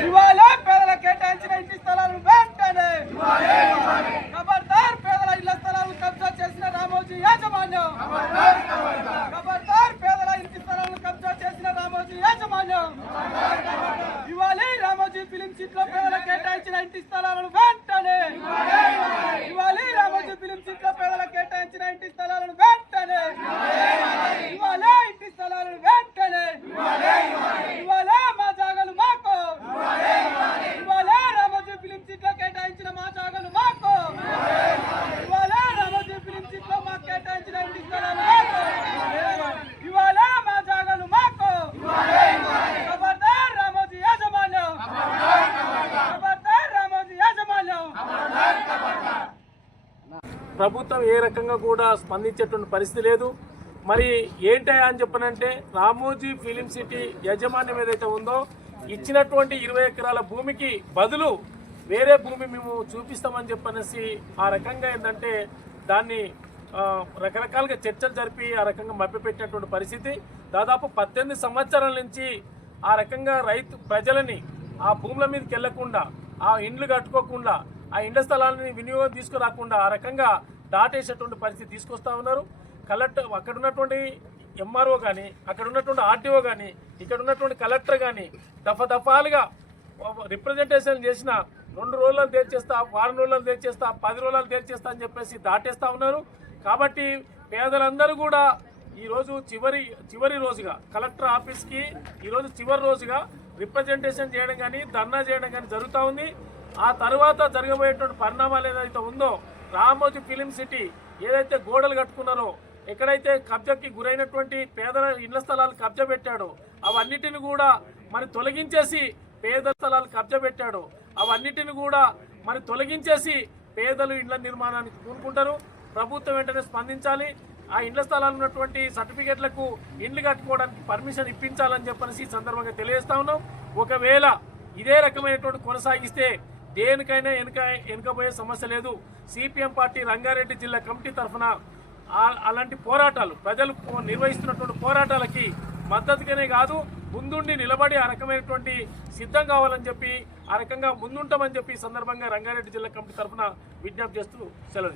ఇవాళ పేదల కేటాయించిన ఇంటి స్థలాలను వెంటనే ఖబర్దార్ పేదల ఇళ్ళ స్థలాలను కబ్జా చేసిన రామోజీ యాజమాన్యం. ఖబర్దార్ పేదల ఇంటి స్థలాలను కబ్జా చేసిన రామోజీ యాజమాన్యం. ఇవాళ రామోజీ ఫిలిం చిట్లో పేదల కేటాయించిన ఇంటి స్థలాలను వెంటనే ఇవాళ రామోజీ ఫిలిం సిట్లో పేదల కేటాయించిన ఇంటి స్థలాలను వెంటనే ఇవాళ ఇంటి స్థలాలను వెంటనే ఇవాళ మా జాగలు మాకు ఇవాళ రామోజీ ఫిలిం సిట్లో కేటాయించిన మా జాగలు మాకు ఇవాళ రామోజీ ఫిలిం సిట్లో మాకు కేటాయించిన ఇంటి స్థలాలు మాకు ఇవాళ మా జాగలు మాకు ఖబర్దార్ రామోజీ యాజమాన్యం ఖబర్దార్ రామోజీ యాజమాన్యం ప్రభుత్వం ఏ రకంగా కూడా స్పందించేటువంటి పరిస్థితి లేదు. మరి ఏంటి అని చెప్పనంటే రామోజీ ఫిలిం సిటీ యాజమాన్యం ఏదైతే ఉందో ఇచ్చినటువంటి ఇరవై ఎకరాల భూమికి బదులు వేరే భూమి మేము చూపిస్తామని చెప్పనేసి ఆ రకంగా ఏంటంటే దాన్ని రకరకాలుగా చర్చలు జరిపి ఆ రకంగా మభ్యపెట్టినటువంటి పరిస్థితి. దాదాపు పద్దెనిమిది సంవత్సరాల నుంచి ఆ రకంగా రైతు ప్రజలని ఆ భూముల మీదకి వెళ్ళకుండా ఆ ఇండ్లు కట్టుకోకుండా ఆ ఇండ్ల స్థలాలని వినియోగం తీసుకురాకుండా ఆ రకంగా దాటేసేటువంటి పరిస్థితి తీసుకొస్తా ఉన్నారు. కలెక్టర్ అక్కడ ఉన్నటువంటి ఎంఆర్ఓ కానీ అక్కడ ఉన్నటువంటి ఆర్టీఓ కానీ ఇక్కడ ఉన్నటువంటి కలెక్టర్ కానీ దఫదఫాలుగా రిప్రజెంటేషన్ చేసిన రెండు రోజులను తేల్చేస్తా వారం రోజులను తేల్చేస్తా పది రోజులను తేల్చేస్తా అని చెప్పేసి దాటేస్తా ఉన్నారు. కాబట్టి పేదలందరూ కూడా ఈరోజు చివరి చివరి రోజుగా కలెక్టర్ ఆఫీస్కి ఈరోజు చివరి రోజుగా రిప్రజెంటేషన్ చేయడం కానీ ధర్నా చేయడం కానీ జరుగుతూ ఉంది. ఆ తర్వాత జరగబోయేటువంటి పరిణామాలు ఏదైతే ఉందో రామోజీ ఫిలిం సిటీ ఏదైతే గోడలు కట్టుకున్నారో ఎక్కడైతే కబ్జాకి గురైనటువంటి పేదల ఇళ్ళ స్థలాలు కబ్జా పెట్టాడో అవన్నిటిని కూడా మరి తొలగించేసి పేద స్థలాలు కబ్జా పెట్టాడు అవన్నిటిని కూడా మరి తొలగించేసి పేదలు ఇళ్ళ నిర్మాణానికి పూనుకుంటారు. ప్రభుత్వం వెంటనే స్పందించాలి. ఆ ఇండ్ల స్థలాలు ఉన్నటువంటి సర్టిఫికెట్లకు ఇండ్లు కట్టుకోవడానికి పర్మిషన్ ఇప్పించాలని చెప్పనేసి ఈ సందర్భంగా తెలియజేస్తా ఉన్నాం. ఒకవేళ ఇదే రకమైనటువంటి కొనసాగిస్తే దేనికైనా వెనుక వెనుకబోయే సమస్య లేదు. సిపిఎం పార్టీ రంగారెడ్డి జిల్లా కమిటీ తరఫున అలాంటి పోరాటాలు ప్రజలు నిర్వహిస్తున్నటువంటి పోరాటాలకి మద్దతుగానే కాదు ముందుండి నిలబడి ఆ రకమైనటువంటి సిద్ధం కావాలని చెప్పి ఆ రకంగా ముందుంటామని చెప్పి సందర్భంగా రంగారెడ్డి జిల్లా కమిటీ తరఫున విజ్ఞప్తి చేస్తూ సెలవు